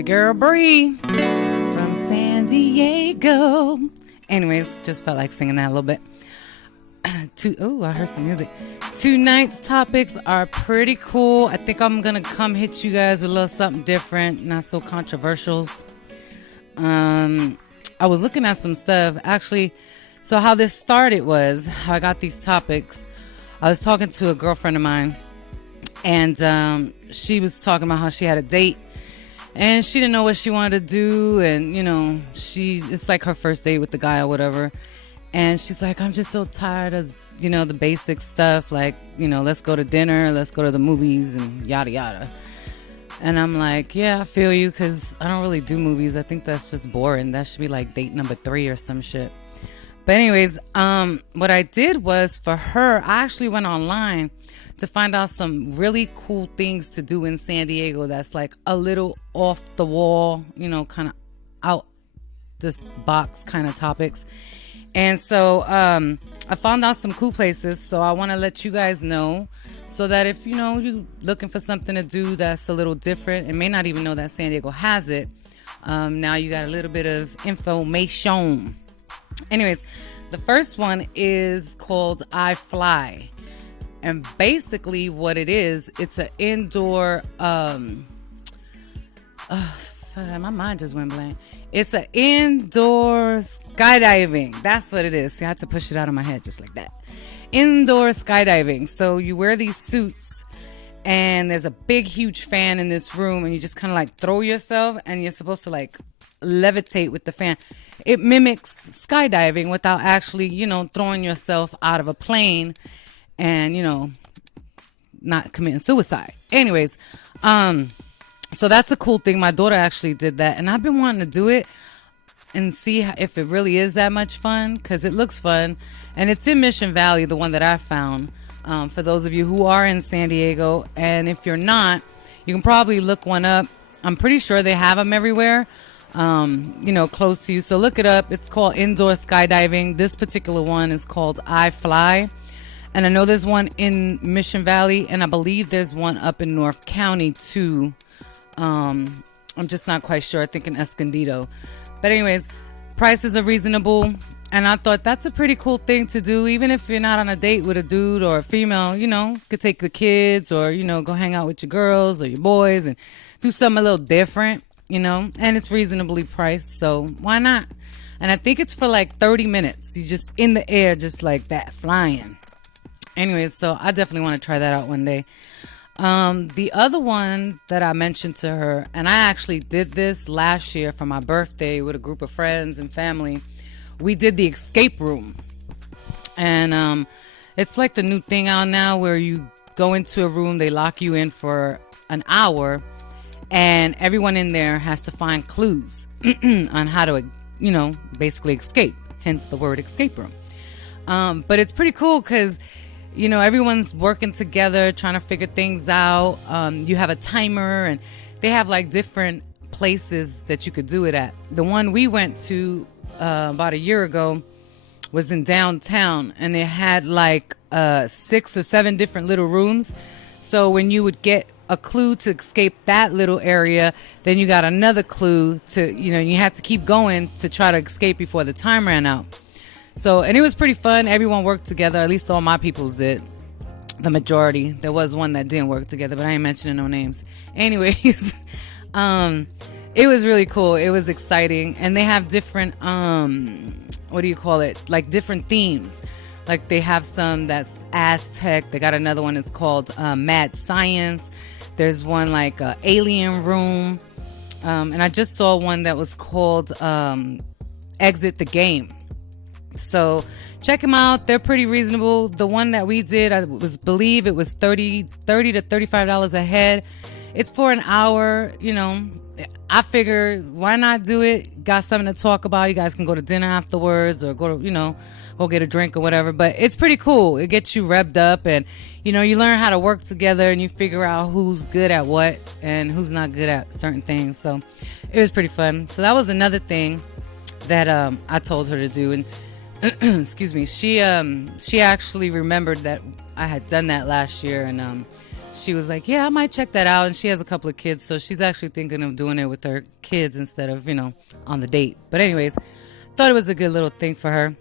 your girl Bri from San Diego. Anyways, just felt like singing that a little bit. I heard some music. Tonight's topics are pretty cool. I think I'm gonna come hit you guys with a little something different, not so controversials. I was looking at some stuff actually. So how this started was how I got these topics. I was talking to a girlfriend of mine, and she was talking about how she had a date and she didn't know what she wanted to do, and it's like her first date with the guy or whatever, and she's like, I'm just so tired of the basic stuff, like let's go to dinner, let's go to the movies, and yada yada. And I'm like, yeah, I feel you, because I don't really do movies. I think that's just boring. That should be like date number 3 or some shit. But anyways, what I did was, for her, I actually went online to find out some really cool things to do in San Diego that's like a little off the wall, kind of out this box kind of topics. And so I found out some cool places, so I want to let you guys know, so that if you're looking for something to do that's a little different and may not even know that San Diego has it, now you got a little bit of information. Anyways, the first one is called I Fly. And basically what it is, it's an indoor, my mind just went blank. It's an indoor skydiving. That's what it is. See, I had to push it out of my head just like that. Indoor skydiving. So you wear these suits and there's a big, huge fan in this room, and you just kind of like throw yourself, and you're supposed to like levitate with the fan. It mimics skydiving without actually, throwing yourself out of a plane and, not committing suicide. Anyways, so that's a cool thing. My daughter actually did that, and I've been wanting to do it and see if it really is that much fun, because it looks fun. And it's in Mission Valley, the one that I found, for those of you who are in San Diego. And if you're not, you can probably look one up. I'm pretty sure they have them everywhere, close to you. So look it up. It's called indoor skydiving. This particular one is called I Fly. And I know there's one in Mission Valley, and I believe there's one up in North County too. I'm just not quite sure. I think in Escondido. But anyways, prices are reasonable. And I thought that's a pretty cool thing to do, even if you're not on a date with a dude or a female. Could take the kids, or, go hang out with your girls or your boys and do something a little different, and it's reasonably priced. So why not? And I think it's for like 30 minutes. You just in the air, just like that, flying. Anyways, so I definitely want to try that out one day. The other one that I mentioned to her, and I actually did this last year for my birthday with a group of friends and family. We did the escape room. And it's like the new thing out now, where you go into a room, they lock you in for an hour, and everyone in there has to find clues on how to, basically escape. Hence the word escape room. But it's pretty cool because everyone's working together, trying to figure things out. You have a timer, and they have like different places that you could do it at. The one we went to about a year ago was in downtown, and it had like 6 or 7 different little rooms. So when you would get a clue to escape that little area, then you got another clue to, you had to keep going to try to escape before the time ran out. So, and it was pretty fun. Everyone worked together. At least all my peoples did. The majority. There was one that didn't work together, but I ain't mentioning no names. Anyways, it was really cool. It was exciting. And they have different, like different themes. Like they have some that's Aztec. They got another one that's called Mad Science. There's one like Alien Room. And I just saw one that was called Exit the Game. So check them out. They're pretty reasonable. The one that we did, I believe it was $30 to $35 a head. It's for an hour. I figure, why not do it? Got something to talk about. You guys can go to dinner afterwards, or go to, go get a drink or whatever. But it's pretty cool. It gets you revved up, and you learn how to work together, and you figure out who's good at what and who's not good at certain things. So it was pretty fun. So that was another thing that I told her to do. And excuse me, she actually remembered that I had done that last year, and she was like, yeah, I might check that out. And she has a couple of kids, so she's actually thinking of doing it with her kids instead of, on the date. But anyways, thought it was a good little thing for her.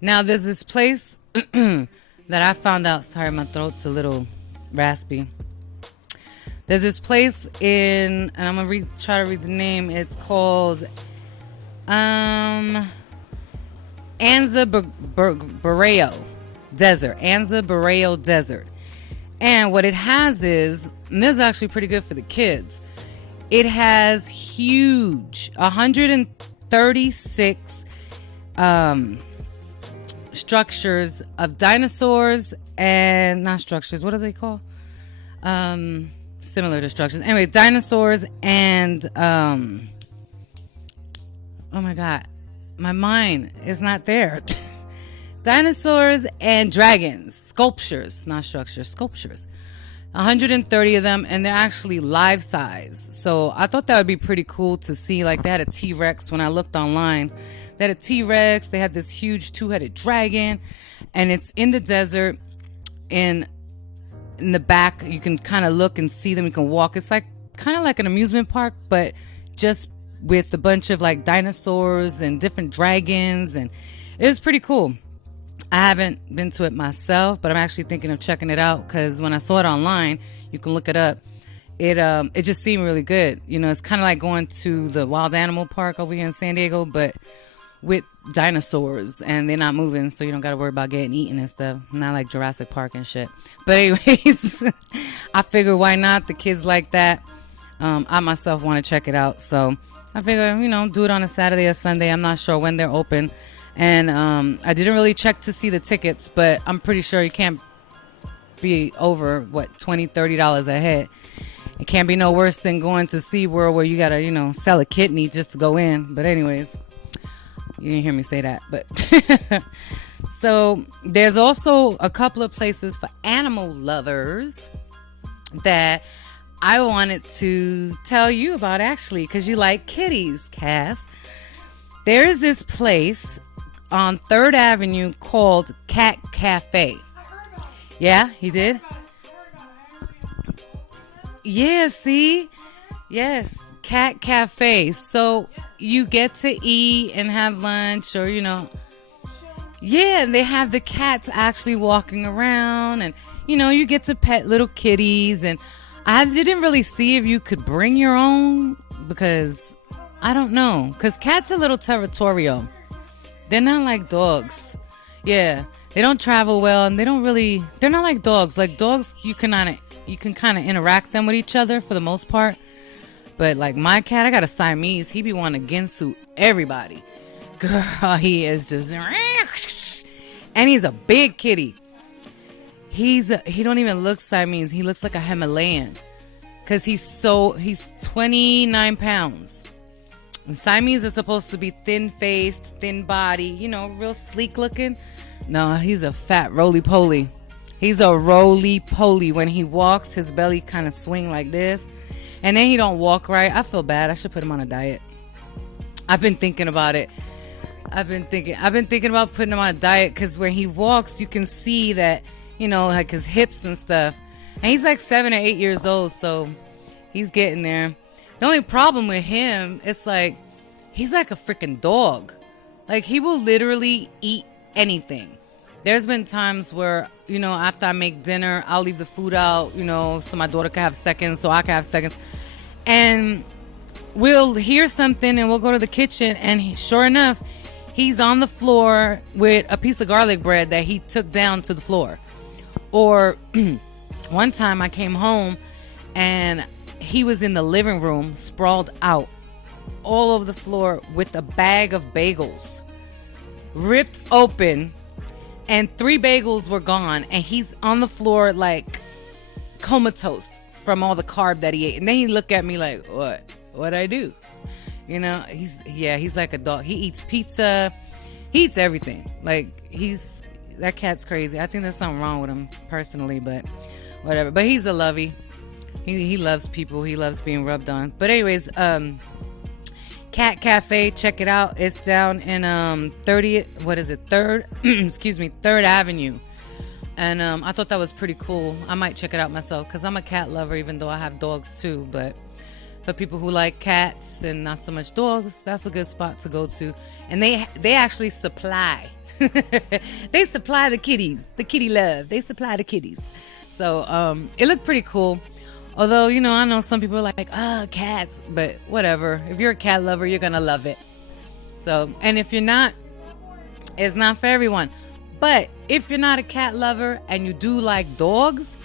Now, there's this place that I found out. Sorry, my throat's a little raspy. There's this place and I'm going to try to read the name. It's called Anza Barrio Desert. Anza Barrio Desert. And what it has is, and this is actually pretty good for the kids, it has huge 136 structures of dinosaurs and not structures. What do they call? Similar to structures. Anyway, dinosaurs and oh my God, my mind is not there. Dinosaurs and dragons, sculptures, not structures, sculptures. 130 of them, and they're actually life size. So I thought that would be pretty cool to see. Like, they had a T-Rex when I looked online. They had a T-Rex. They had this huge two-headed dragon, and it's in the desert. In the back, you can kind of look and see them. You can walk. It's like kind of like an amusement park, but just with a bunch of like dinosaurs and different dragons, and it was pretty cool. I haven't been to it myself, but I'm actually thinking of checking it out because when I saw it online, you can look it up. It just seemed really good. It's kind of like going to the wild animal park over here in San Diego, but with dinosaurs, and they're not moving, so you don't got to worry about getting eaten and stuff. Not like Jurassic Park and shit. But anyways, I figured why not? The kids like that. I myself want to check it out, so I figure do it on a Saturday or Sunday. I'm not sure when they're open. And I didn't really check to see the tickets, but I'm pretty sure you can't be over, $20-$30 a head. It can't be no worse than going to SeaWorld where you got to, sell a kidney just to go in. But anyways, you didn't hear me say that. But so there's also a couple of places for animal lovers that I wanted to tell you about, actually, because you like kitties, Cass. There's this place on 3rd Avenue called Cat Cafe. Yeah, he did? Yeah, see? Yes, Cat Cafe. So you get to eat and have lunch or, Yeah, they have the cats actually walking around and, you get to pet little kitties. And I didn't really see if you could bring your own because I don't know. Because cats are a little territorial. They're not like dogs. Yeah, they don't travel well, and they're not like dogs. Like dogs, you can kind of interact them with each other for the most part. But like my cat, I got a Siamese. He be wanting to ginsu everybody. Girl, he is just, and he's a big kitty. He don't even look Siamese. He looks like a Himalayan, cause he's 29 pounds. And Siamese is supposed to be thin-faced, thin-body, real sleek-looking. No, he's a fat roly-poly. He's a roly-poly. When he walks, his belly kind of swing like this. And then he don't walk right. I feel bad. I should put him on a diet. I've been thinking about it. I've been thinking about putting him on a diet because when he walks, you can see that, like his hips and stuff. And he's like 7 or 8 years old, so he's getting there. The only problem with him, it's like, he's like a freaking dog. Like, he will literally eat anything. There's been times where, after I make dinner, I'll leave the food out, so my daughter can have seconds, so I can have seconds. And we'll hear something and we'll go to the kitchen, and sure enough, he's on the floor with a piece of garlic bread that he took down to the floor. Or one time I came home and he was in the living room, sprawled out all over the floor with a bag of bagels, ripped open, and 3 bagels were gone. And he's on the floor like comatose from all the carb that he ate. And then he looked at me like, what'd I do? He's like a dog. He eats pizza. He eats everything. Like, that cat's crazy. I think there's something wrong with him personally, but whatever. But he's a lovey. He loves people. He loves being rubbed on. But anyways, Cat Cafe, check it out. It's down in 3rd Avenue. And I thought that was pretty cool. I might check it out myself because I'm a cat lover, even though I have dogs too. But for people who like cats and not so much dogs, that's a good spot to go to. And they actually supply. They supply the kitties, the kitty love. They supply the kitties. So it looked pretty cool. Although, you know, I know some people are like, oh, cats. But whatever. If you're a cat lover, you're going to love it. So, and if you're not, it's not for everyone. But if you're not a cat lover and you do like dogs,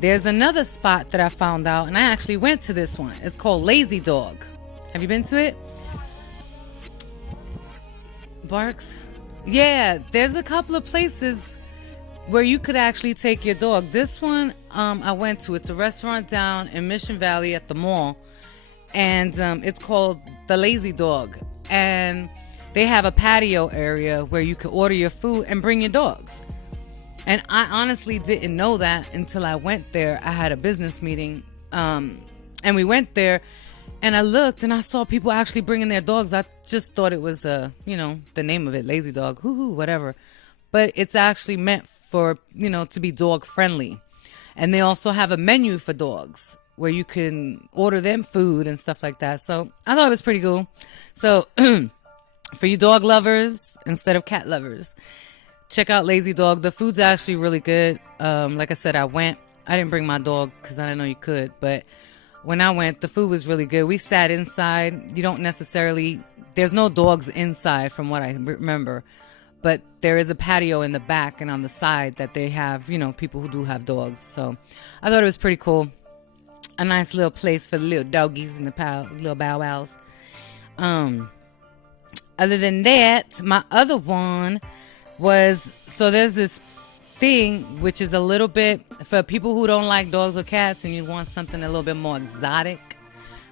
there's another spot that I found out, and I actually went to this one. It's called Lazy Dog. Have you been to it? Barks? Yeah, there's a couple of places where you could actually take your dog. This one I went to. It's a restaurant down in Mission Valley at the mall, and it's called the Lazy Dog. And they have a patio area where you can order your food and bring your dogs. And I honestly didn't know that until I went there. I had a business meeting, and we went there, and I looked and I saw people actually bringing their dogs. I just thought it was, you know, the name of it, Lazy Dog, whatever. But it's actually meant for, you know, to be dog friendly. And they also have a menu for dogs where you can order them food and stuff like that. So I thought it was pretty cool. So for you dog lovers instead of cat lovers, check out Lazy Dog. The food's actually really good. Like I said, I didn't bring my dog because I didn't know you could. But when I went, the food was really good. We sat inside. There's no dogs inside from what I remember. But there is a patio in the back and on the side that they have, you know, people who do have dogs. So I thought it was pretty cool. A nice little place for the little doggies and the little bow wows. Other than that, my other one was, so there's this thing which is a little bit for people who don't like dogs or cats and you want something a little bit more exotic,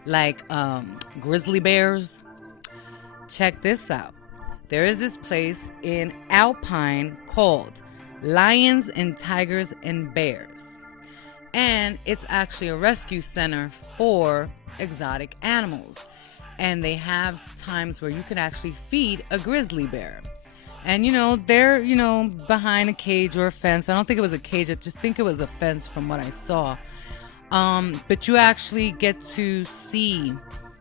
like grizzly bears. Check this out. There is this place in Alpine called Lions and Tigers and Bears. And it's actually a rescue center for exotic animals. And they have times where you can actually feed a grizzly bear. And, you know, they're, you know, behind a cage or a fence. I don't think it was a cage. I just think it was a fence from what I saw. But you actually get to see,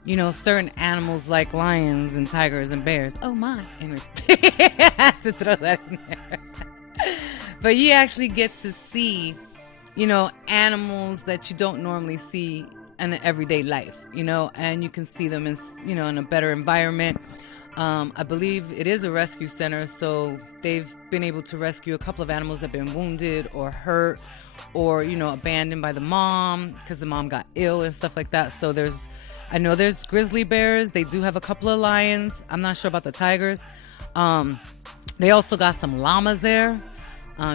you know, certain animals like lions and tigers and bears. Oh, my. Anyways, I had to throw that in there. But you actually get to see, you know, animals that you don't normally see in everyday life, you know, and you can see them in, you know, in a better environment. I believe it is a rescue center, so they've been able to rescue a couple of animals that have been wounded or hurt or, you know, abandoned by the mom because the mom got ill and stuff like that. So I know there's grizzly bears. They do have a couple of lions. I'm not sure about the tigers. They also got some llamas there.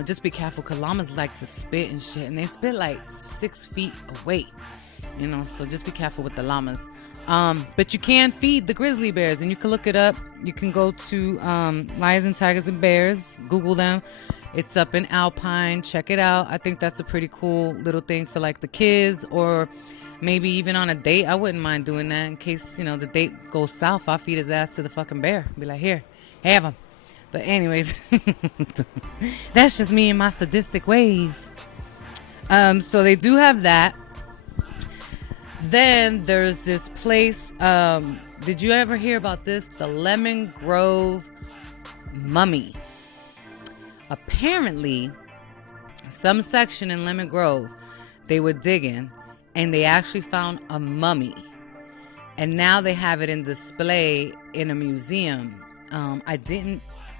Just be careful because llamas like to spit and shit, and they spit like 6 feet away. You know, so just be careful with the llamas. But you can feed the grizzly bears, and you can look it up. You can go to Lions and Tigers and Bears, Google them. It's up in Alpine. Check it out. I think that's a pretty cool little thing for like the kids, or maybe even on a date. I wouldn't mind doing that in case, you know, the date goes south. I'll feed his ass to the fucking bear. Be like, here, have him. But anyways, that's just me and my sadistic ways. So they do have that. Then there's this place. Did you ever hear about this? The Lemon Grove Mummy. Apparently, some section in Lemon Grove, they were digging and they actually found a mummy. And now they have it in display in a museum.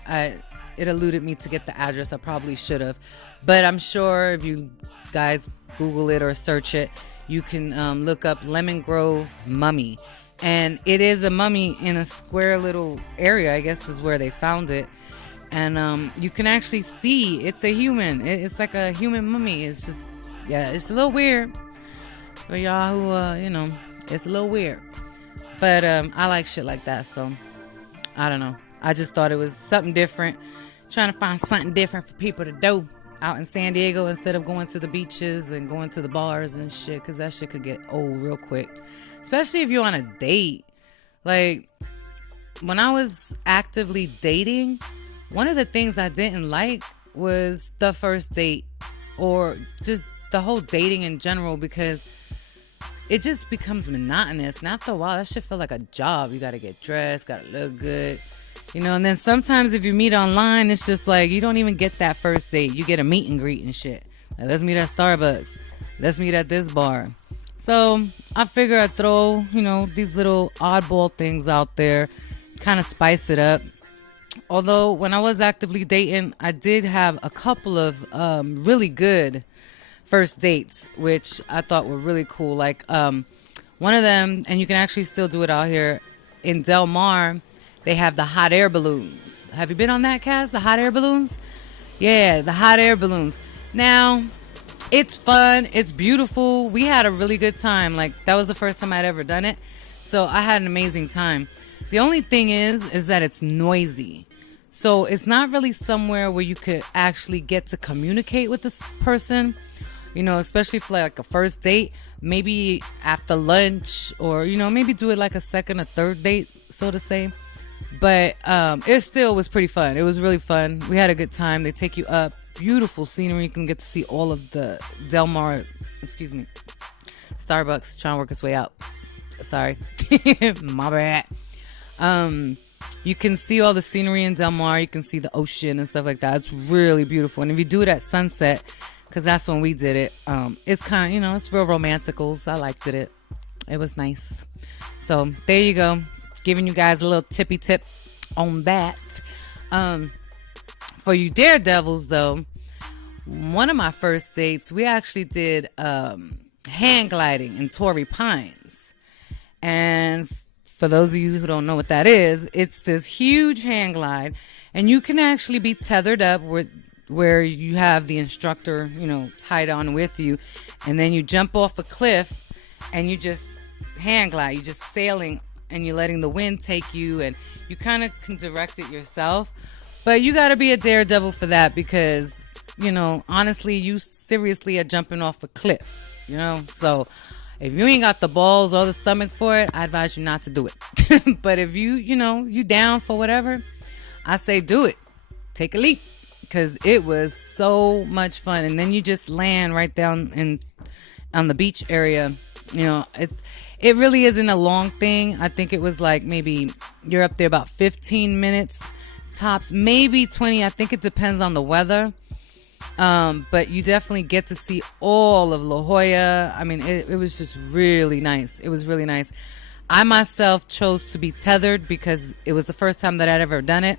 It eluded me to get the address. I probably should have. But I'm sure if you guys Google it or search it, you can look up Lemon Grove Mummy. And it is a mummy in a square little area, I guess is where they found it. And you can actually see it's a human. It's like a human mummy. It's just, yeah, it's a little weird. For y'all who, you know, it's a little weird. But I like shit like that, so I don't know. I just thought it was something different. Trying to find something different for people to do out in San Diego instead of going to the beaches and going to the bars and shit, because that shit could get old real quick. Especially if you're on a date. Like, when I was actively dating, one of the things I didn't like was the first date or just the whole dating in general, because it just becomes monotonous. And after a while, that shit feel like a job. You got to get dressed, got to look good, and then sometimes if you meet online, it's just like you don't even get that first date. You get a meet and greet and shit. Like, let's meet at Starbucks. Let's meet at this bar. So I figure I'd throw, these little oddball things out there, kind of spice it up. Although when I was actively dating, I did have a couple of really good first dates, which I thought were really cool. Like one of them, and you can actually still do it out here in Del Mar, they have the hot air balloons. Have you been on that, Cass? The hot air balloons? Yeah, the hot air balloons. Now, it's fun. It's beautiful. We had a really good time. Like, that was the first time I'd ever done it. So I had an amazing time. The only thing is that it's noisy. So it's not really somewhere where you could actually get to communicate with this person, especially for like a first date. Maybe after lunch, or, maybe do it like a second or third date, so to say. But it still was pretty fun. It was really fun. We had a good time. They take you up. Beautiful scenery. You can get to see all of the Starbucks trying to work its way out. Sorry. My bad. You can see all the scenery in Del Mar. You can see the ocean and stuff like that. It's really beautiful. And if you do it at sunset, because that's when we did it, it's kind of, it's real romanticals. I liked it. It was nice. So there you go. Giving you guys a little tippy tip on that. For you daredevils, though, one of my first dates, we actually did hang gliding in Torrey Pines. And for those of you who don't know what that is, it's this huge hang glide, and you can actually be tethered up where you have the instructor, tied on with you, and then you jump off a cliff and you just hang glide. You're just sailing and you're letting the wind take you, and you kind of can direct it yourself. But you got to be a daredevil for that, because, honestly, you seriously are jumping off a cliff, So if you ain't got the balls or the stomach for it, I advise you not to do it. But if you down for whatever, I say do it. Take a leap, because it was so much fun. And then you just land right down on the beach area. It really isn't a long thing. I think it was like maybe you're up there about 15 minutes tops, maybe 20. I think it depends on the weather. But you definitely get to see all of La Jolla. I mean, it was just really nice. It was really nice. I myself chose to be tethered because it was the first time that I'd ever done it.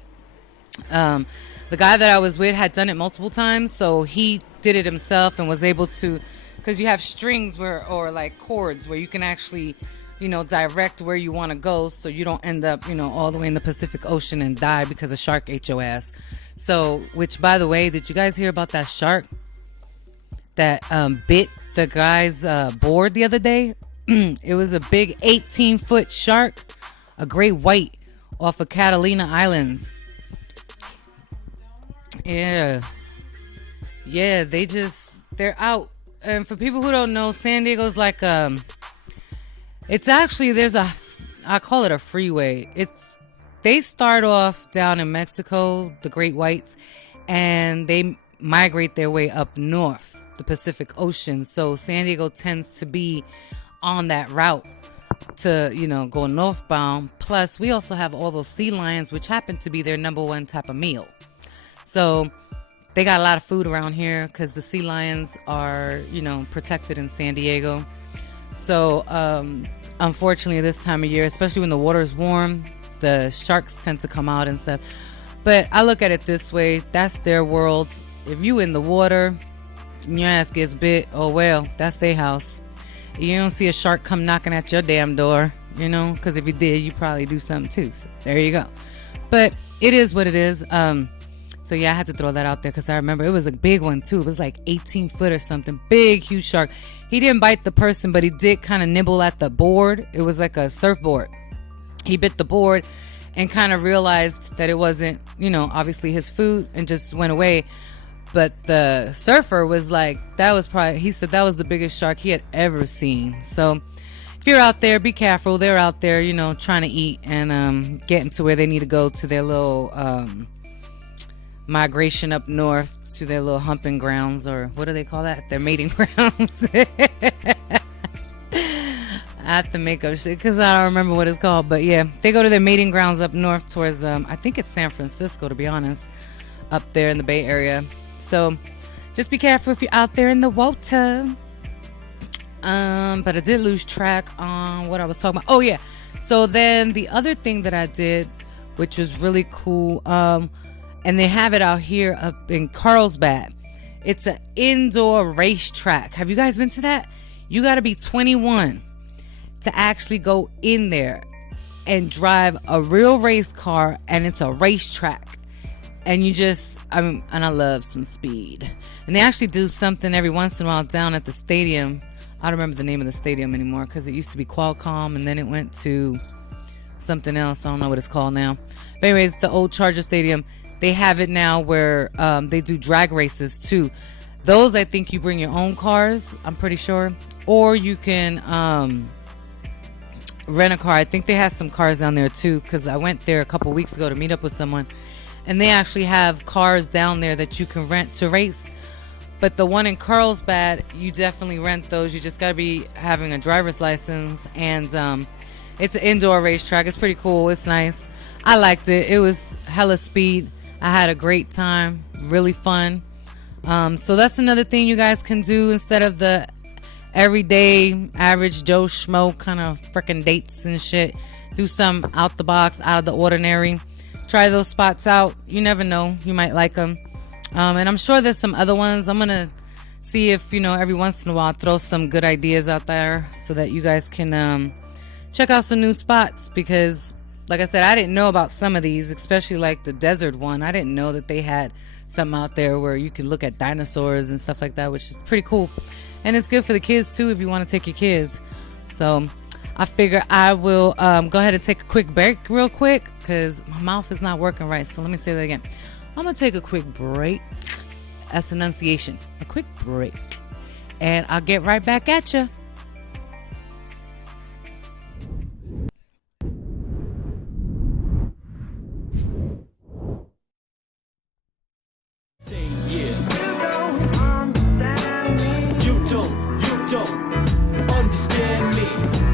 The guy that I was with had done it multiple times, so he did it himself and was able to, because you have strings or like cords where you can actually, direct where you want to go, so you don't end up, all the way in the Pacific Ocean and die because a shark ate your ass. So, which, by the way, did you guys hear about that shark that bit the guy's board the other day? It was a big 18-foot shark, a great white, off of Catalina Islands. Yeah, they're out. And for people who don't know, San Diego's like it's actually, I call it a freeway. They start off down in Mexico, the great whites, and they migrate their way up north, the Pacific Ocean. So San Diego tends to be on that route to, go northbound. Plus, we also have all those sea lions, which happen to be their number one type of meal. So they got a lot of food around here because the sea lions are, protected in San Diego. So, unfortunately, this time of year, especially when the water is warm, the sharks tend to come out and stuff. But I look at it this way. That's their world. If you in the water and your ass gets bit, oh, well, that's their house. You don't see a shark come knocking at your damn door, because if you did, you probably do something too. So there you go. But it is what it is. So yeah, I had to throw that out there because I remember it was a big one too. It was like 18 foot or something. Big, huge shark. He didn't bite the person, but he did kind of nibble at the board. It was like a surfboard. He bit the board and kind of realized that it wasn't, obviously his food, and just went away. But the surfer was like, he said that was the biggest shark he had ever seen. So if you're out there, be careful. They're out there, trying to eat and getting to where they need to go to their little, migration up north to their little humping grounds, or what do they call that? Their mating grounds. I have to make up shit because I don't remember what it's called. But yeah, they go to their mating grounds up north towards, I think it's San Francisco, to be honest, up there in the Bay Area. So just be careful if you're out there in the water. But I did lose track on what I was talking about. Oh yeah. So then the other thing that I did, which was really cool, and they have it out here up in Carlsbad. It's an indoor racetrack. Have you guys been to that? You got to be 21 to actually go in there and drive a real race car, and it's a racetrack. And you just, and I love some speed. And they actually do something every once in a while down at the stadium. I don't remember the name of the stadium anymore because it used to be Qualcomm, and then it went to something else. I don't know what it's called now. But anyways, the old Charger Stadium, they have it now where they do drag races too. Those, I think you bring your own cars, I'm pretty sure. Or you can rent a car. I think they have some cars down there too, because I went there a couple weeks ago to meet up with someone, and they actually have cars down there that you can rent to race. But the one in Carlsbad, you definitely rent those. You just got to be having a driver's license, and it's an indoor racetrack. It's pretty cool. It's nice. I liked it. It was hella speed. I had a great time. Really fun. So that's another thing you guys can do instead of the everyday average Joe Schmo kind of freaking dates and shit. Do some out the box, out of the ordinary. Try those spots out. You never know. You might like them. And I'm sure there's some other ones. I'm going to see if, every once in a while throw some good ideas out there so that you guys can check out some new spots, because like I said, I didn't know about some of these, especially like the desert one. I didn't know that they had something out there where you could look at dinosaurs and stuff like that, which is pretty cool. And it's good for the kids too if you want to take your kids. So I figure I will go ahead and take a quick break real quick because my mouth is not working right. So let me say that again. I'm going to take a quick break. That's enunciation. A quick break. And I'll get right back at you. Understand me,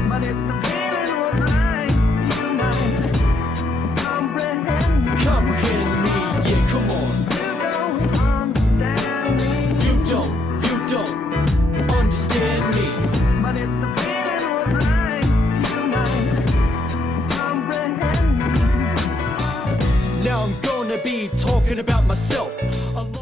but if the feeling was right, you might comprehend me. Yeah, come on. You don't understand me. You don't understand me, but if the feeling was right, you might comprehend me. Now I'm gonna be talking about myself alone.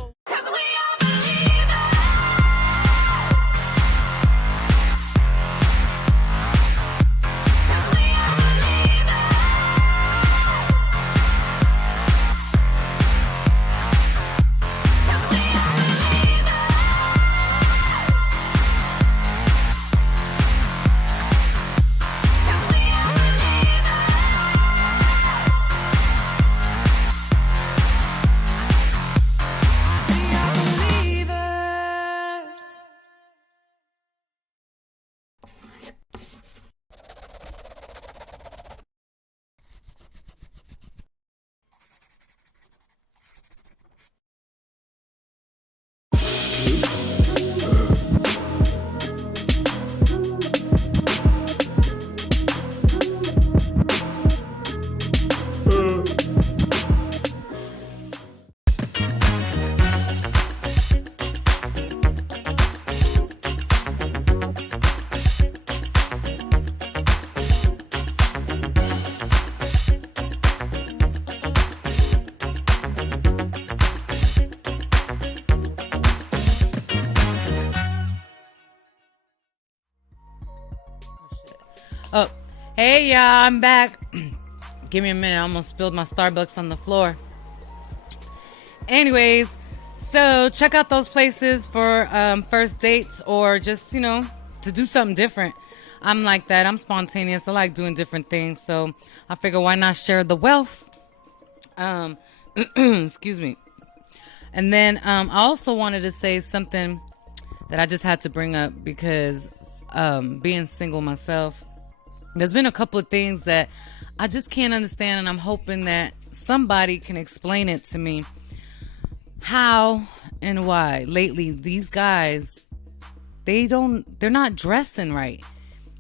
Oh, hey y'all, I'm back. Give me a minute. I almost spilled my Starbucks on the floor. Anyways, so check out those places for first dates, or just, to do something different. I'm like that. I'm spontaneous. I like doing different things. So I figure, why not share the wealth? Excuse me. And then I also wanted to say something that I just had to bring up, because being single myself, there's been a couple of things that I just can't understand, and I'm hoping that somebody can explain it to me. how and why lately these guys, they're not dressing right.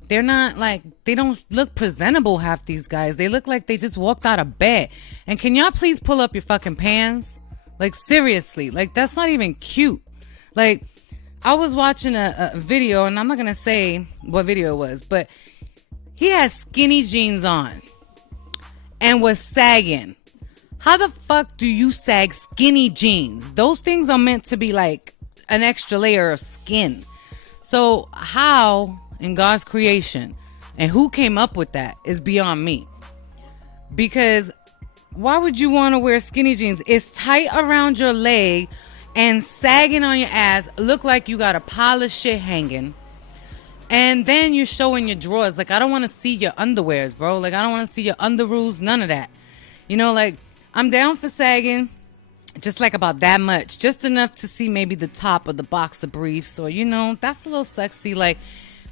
They're not like, they don't look presentable, half these guys. They look like they just walked out of bed. And can y'all please pull up your fucking pants? Like, seriously, like, that's not even cute. Like, I was watching a video, and I'm not gonna say what video it was, but he had skinny jeans on and was sagging. How the fuck do you sag skinny jeans? Those things are meant to be like an extra layer of skin. So how in God's creation and who came up with that is beyond me. Because why would you want to wear skinny jeans? It's tight around your leg and sagging on your ass. Look like you got a pile of shit hanging. And then you're showing your drawers. Like, I don't want to see your underwears, bro. Like, I don't want to see your underoos, none of that. You know, like, I'm down for sagging, just like about that much. Just enough to see maybe the top of the boxer briefs, or, you know, that's a little sexy. Like,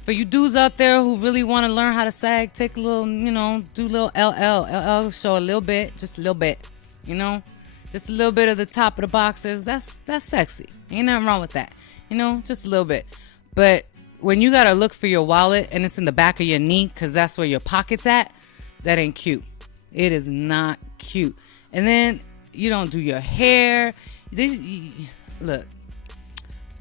for you dudes out there who really want to learn how to sag, take a little, you know, do a little LL, show a little bit, just a little bit, you know, just a little bit of the top of the boxers. That's sexy. Ain't nothing wrong with that, you know, just a little bit. But when you got to look for your wallet and it's in the back of your knee because that's where your pocket's at, that ain't cute. It is not cute. And then you don't do your hair. Look,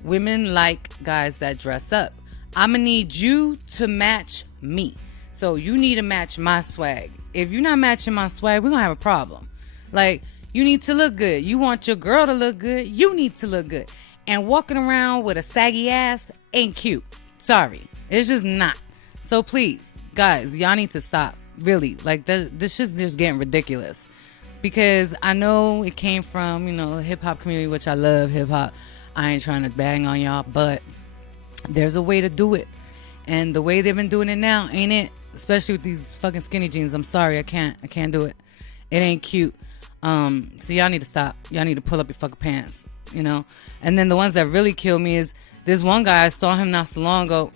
women like guys that dress up. I'm going to need you to match me. So you need to match my swag. If you're not matching my swag, we're going to have a problem. Like, you need to look good. You want your girl to look good. You need to look good. And walking around with a saggy ass ain't cute. Sorry. It's just not. So please, guys, y'all need to stop. Really. Like, this shit's just getting ridiculous. Because I know it came from, you know, the hip-hop community, which I love hip-hop. I ain't trying to bang on y'all, but there's a way to do it. And the way they've been doing it now, ain't it? Especially with these fucking skinny jeans. I'm sorry, I can't do it. It ain't cute. So y'all need to stop. Y'all need to pull up your fucking pants, you know? And then the ones that really kill me is this one guy, I saw him not so long ago.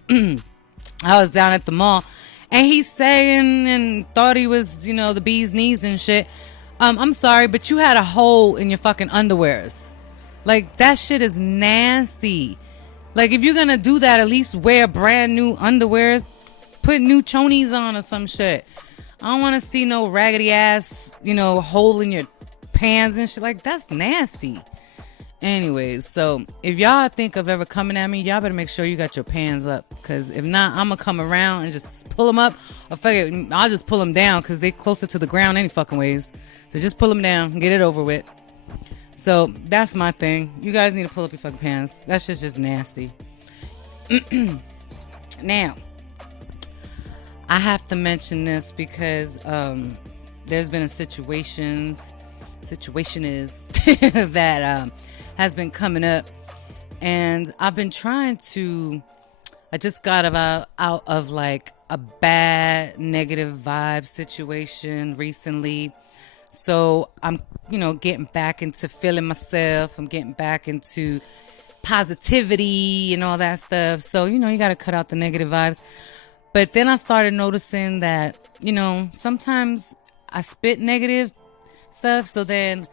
I was down at the mall, and he's saying and thought he was, you know, the bee's knees and shit. I'm sorry, but you had a hole in your fucking underwears. Like, that shit is nasty. Like, if you're gonna do that, at least wear brand new underwears. Put new chonies on or some shit. I don't want to see no raggedy ass, you know, hole in your pants and shit. Like, that's nasty. Anyways, so if y'all think of ever coming at me, y'all better make sure you got your pants up. Because if not, I'm going to come around and just pull them up. Or fuck it, I'll just pull them down because they closer to the ground any fucking ways. So just pull them down and get it over with. So that's my thing. You guys need to pull up your fucking pants. That's just nasty. Now, I have to mention this because there's been a situation is that has been coming up, and I've been trying to. I just got out of like a bad negative vibe situation recently, so I'm getting back into feeling myself. I'm getting back into positivity and all that stuff. So you got to cut out the negative vibes. But then I started noticing that, sometimes I spit negative stuff. So then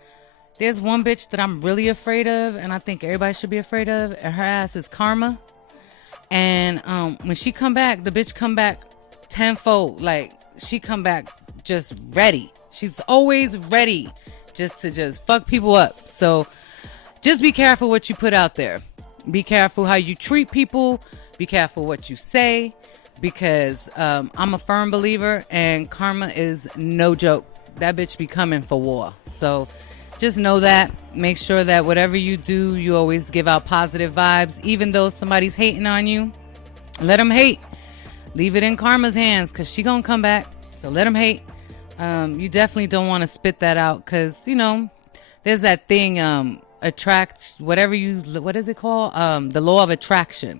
there's one bitch that I'm really afraid of, and I think everybody should be afraid of, and her ass is Karma. And when she come back, the bitch come back tenfold. Like, she come back just ready. She's always ready just to fuck people up. So just be careful what you put out there. Be careful how you treat people. Be careful what you say. Because I'm a firm believer, and karma is no joke. That bitch be coming for war. So just know that. Make sure that whatever you do, you always give out positive vibes. Even though somebody's hating on you, let them hate. Leave it in karma's hands, because she gonna come back. So let them hate. You definitely don't want to spit that out, because, there's that thing, what is it called? The law of attraction.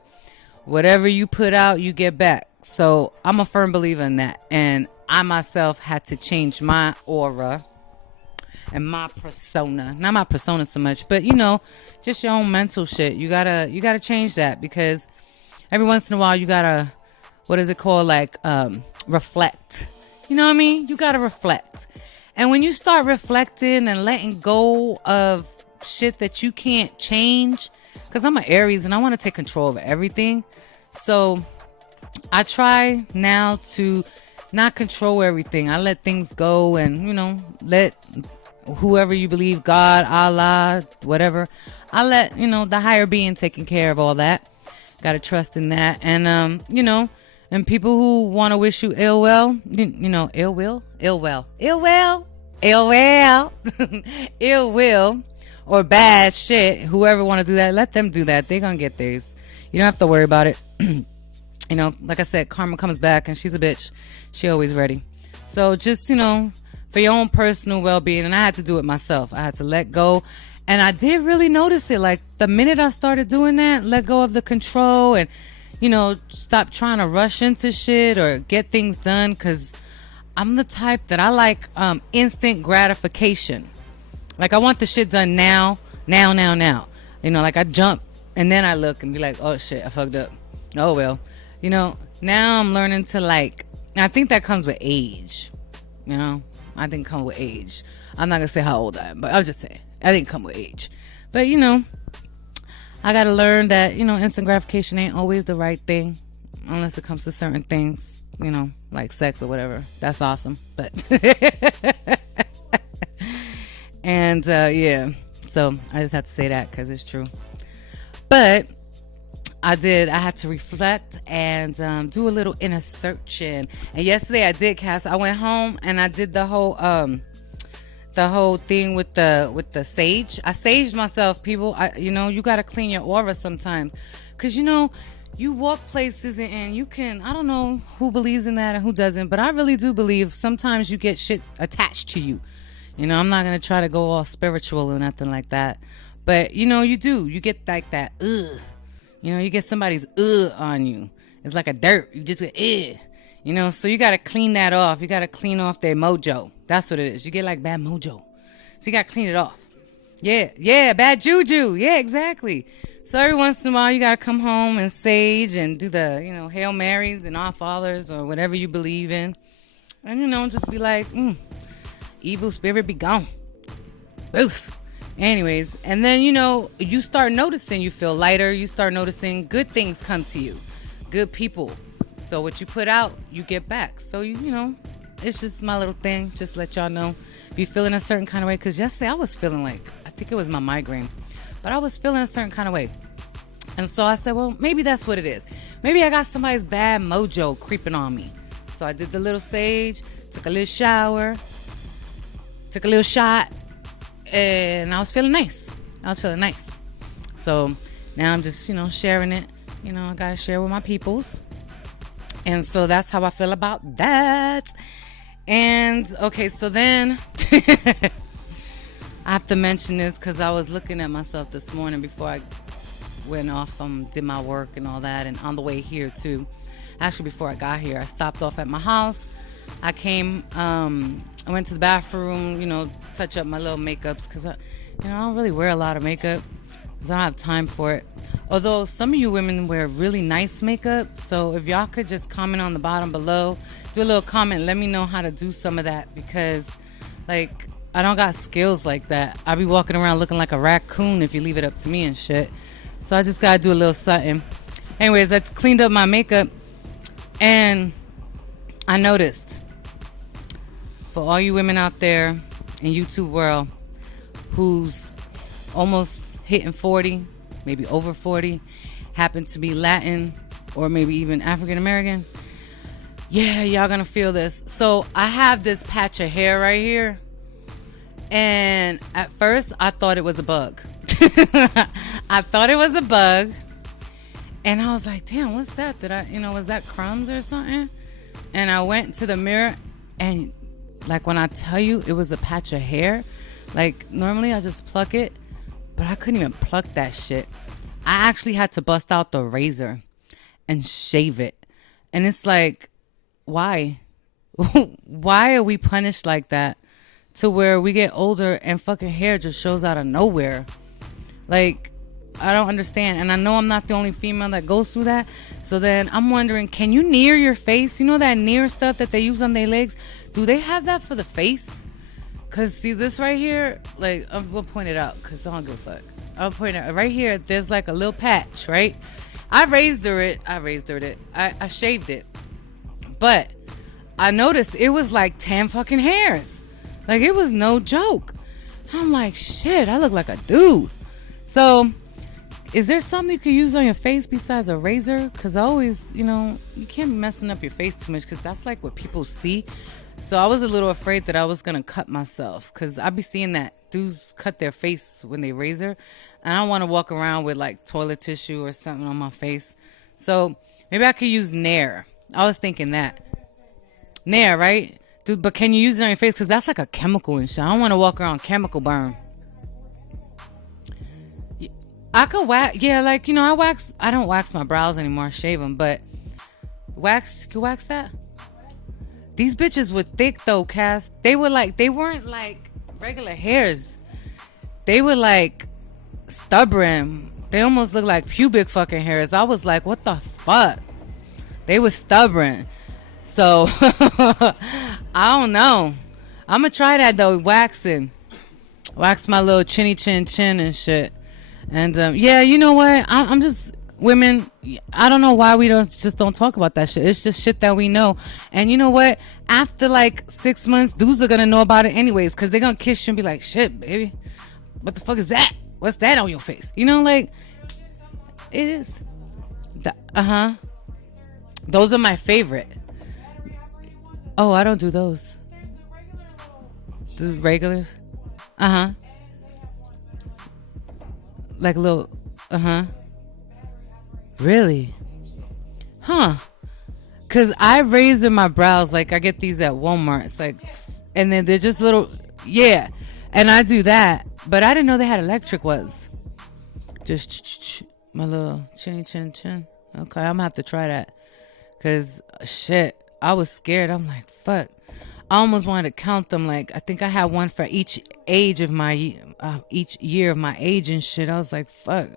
Whatever you put out, you get back. So I'm a firm believer in that. And I myself had to change my aura and my persona. Not my persona so much, but just your own mental shit. You gotta change that, because every once in a while you gotta, what is it called? Like, reflect. You know what I mean? You gotta reflect. And when you start reflecting and letting go of shit that you can't change, because I'm an Aries and I want to take control of everything. So I try now to not control everything. I let things go and, let whoever you believe, God, Allah, whatever, I let, the higher being taking care of all that. Got to trust in that. And, and people who want to wish you ill will, ill will, or bad shit, whoever want to do that, let them do that. They gonna get theirs. You don't have to worry about it. Like I said, karma comes back and she's a bitch. She always ready. So just, for your own personal well-being, and I had to do it myself. I had to let go. And I did really notice it. Like the minute I started doing that, let go of the control and, stop trying to rush into shit or get things done. Cause I'm the type that I like instant gratification. Like I want the shit done now. Like I jump and then I look and be like, oh shit, I fucked up. Oh well. Now I'm learning to I think that comes with age. I think it comes with age. I'm not gonna say how old I am, but I'll just say I think it comes with age. But I gotta learn that, instant gratification ain't always the right thing unless it comes to certain things, like sex or whatever. That's awesome. But and yeah, so I just have to say that because it's true. But I had to reflect and do a little inner searching. And yesterday I did, Cass. I went home and I did the whole thing with the sage. I saged myself, people. You got to clean your aura sometimes. Because, you walk places and you can, I don't know who believes in that and who doesn't, but I really do believe sometimes you get shit attached to you. I'm not going to try to go all spiritual or nothing like that. But, you do. You get like that, ugh. You get somebody's on you. It's like a dirt. You just get so you got to clean that off. You got to clean off their mojo. That's what it is. You get like bad mojo. So you got to clean it off. Yeah, bad juju. Yeah, exactly. So every once in a while, you got to come home and sage and do the, Hail Marys and Our Fathers or whatever you believe in. And, just be like, evil spirit be gone. Boof. Anyways, and then, you start noticing, you feel lighter. You start noticing good things come to you. Good people. So what you put out, you get back. So, it's just my little thing. Just let y'all know. If you're feeling a certain kind of way. Because yesterday I was feeling I think it was my migraine. But I was feeling a certain kind of way. And so I said, well, maybe that's what it is. Maybe I got somebody's bad mojo creeping on me. So I did the little sage. Took a little shower. Took a little shot. And I was feeling nice. So now I'm just, sharing it. I got to share with my peoples. And so that's how I feel about that. And okay, so then I have to mention this because I was looking at myself this morning before I went off, did my work and all that. And on the way here too. Actually, before I got here, I stopped off at my house. I came, I went to the bathroom, touch up my little makeups because I don't really wear a lot of makeup because I don't have time for it. Although some of you women wear really nice makeup. So if y'all could just comment on the bottom below, do a little comment, let me know how to do some of that because I don't got skills like that. I be walking around looking like a raccoon if you leave it up to me and shit. So I just got to do a little something. Anyways, I cleaned up my makeup and I noticed for all you women out there in YouTube world who's almost hitting 40, maybe over 40, happen to be Latin or maybe even African American, yeah, y'all gonna feel this. So I have this patch of hair right here, and at first I thought it was a bug. I thought it was a bug, and I was like, damn, what's that? Was that crumbs or something? And I went to the mirror, and when I tell you it was a patch of hair, normally I just pluck it, but I couldn't even pluck that shit. I actually had to bust out the razor and shave it. And it's why? Why are we punished like that to where we get older and fucking hair just shows out of nowhere? I don't understand. And I know I'm not the only female that goes through that. So then I'm wondering, can you near your face? You know that near stuff that they use on their legs? Do they have that for the face? Cause see this right here, like we'll point it out, cause I don't give a fuck. I'll point it out. Right here. There's like a little patch, right? I shaved it, but I noticed it was like 10 fucking hairs. Like it was no joke. I'm like, shit, I look like a dude. So, is there something you could use on your face besides a razor? Cause I always, you can't be messing up your face too much, cause that's like what people see. So I was a little afraid that I was gonna cut myself, cause I be seeing that dudes cut their face when they razor, and I don't want to walk around with like toilet tissue or something on my face. So maybe I could use Nair. I was thinking that Nair, right, dude? But can you use it on your face? Cause that's like a chemical and shit. I don't want to walk around chemical burn. I could wax, yeah, like I don't wax my brows anymore. I shave them, but wax. You wax that? These bitches were thick though, Cass. They weren't like regular hairs. They were like stubborn. They almost looked like pubic fucking hairs. I was like, what the fuck? They were stubborn. So I don't know. I'm gonna try that though, waxing. Wax my little chinny chin chin and shit. And yeah, you know what? I'm just women. I don't know why we don't talk about that shit. It's just shit that we know. And you know what? After like 6 months, dudes are gonna know about it anyways, cause they're gonna kiss you and be like, "Shit, baby, what the fuck is that? What's that on your face?" Like it is. Those are my favorite. Oh, I don't do those. The regulars. Like a little. Really? Huh. Cause I razor my brows, like I get these at Walmart. It's like, and then they're just little, yeah. And I do that, but I didn't know they had electric ones. Just my little chinny chin chin. Okay, I'm gonna have to try that. Cause shit, I was scared. I'm like, fuck. I almost wanted to count them. Like I think I had one for each age of my each year of my age and shit. I was like, fuck.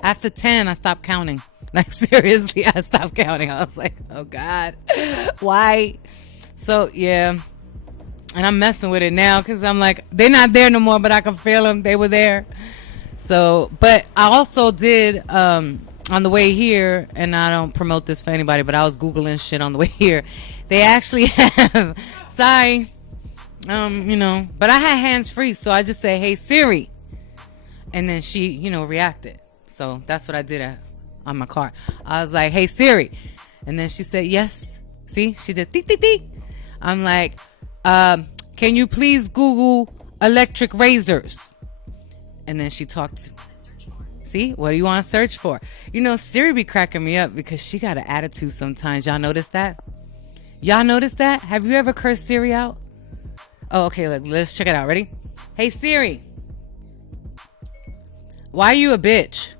After 10, I stopped counting. Like seriously, I stopped counting. I was like, oh God, why? So yeah, and I'm messing with it now because I'm like, they're not there no more, but I can feel them. They were there. So, but I also did on the way here, and I don't promote this for anybody, but I was Googling shit on the way here. They actually have, sorry, but I had hands free, so I just say, "Hey Siri," and then she, reacted. So that's what I did on my car. I was like, "Hey Siri," and then she said, "Yes." See, she did tick tick tick. I'm like, "Can you please Google electric razors?" And then she talked to me. See, what do you want to search for? Siri be cracking me up because she got an attitude sometimes. Y'all notice that? Have you ever cursed Siri out? Oh, okay, look, let's check it out. Ready? Hey Siri, why are you a bitch?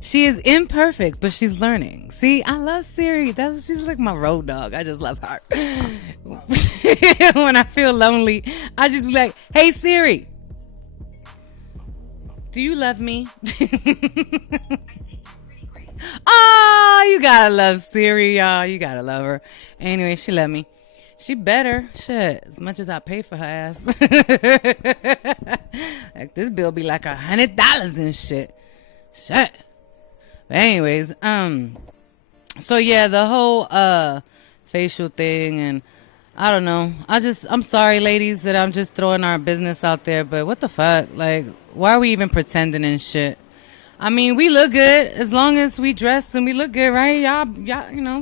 She is imperfect, but she's learning. See, I love Siri. She's like my road dog. I just love her. When I feel lonely, I just be like, "Hey Siri, do you love me?" Oh, you gotta love Siri, y'all. You gotta love her. Anyway, she love me. She better. Shit, as much as I pay for her ass. Like this bill be like $100 and shit. Shit. But anyways, so yeah, the whole facial thing, and I don't know. I'm sorry, ladies, that I'm just throwing our business out there, but what the fuck? Like, why are we even pretending and shit? I mean, we look good as long as we dress and we look good, right? Y'all,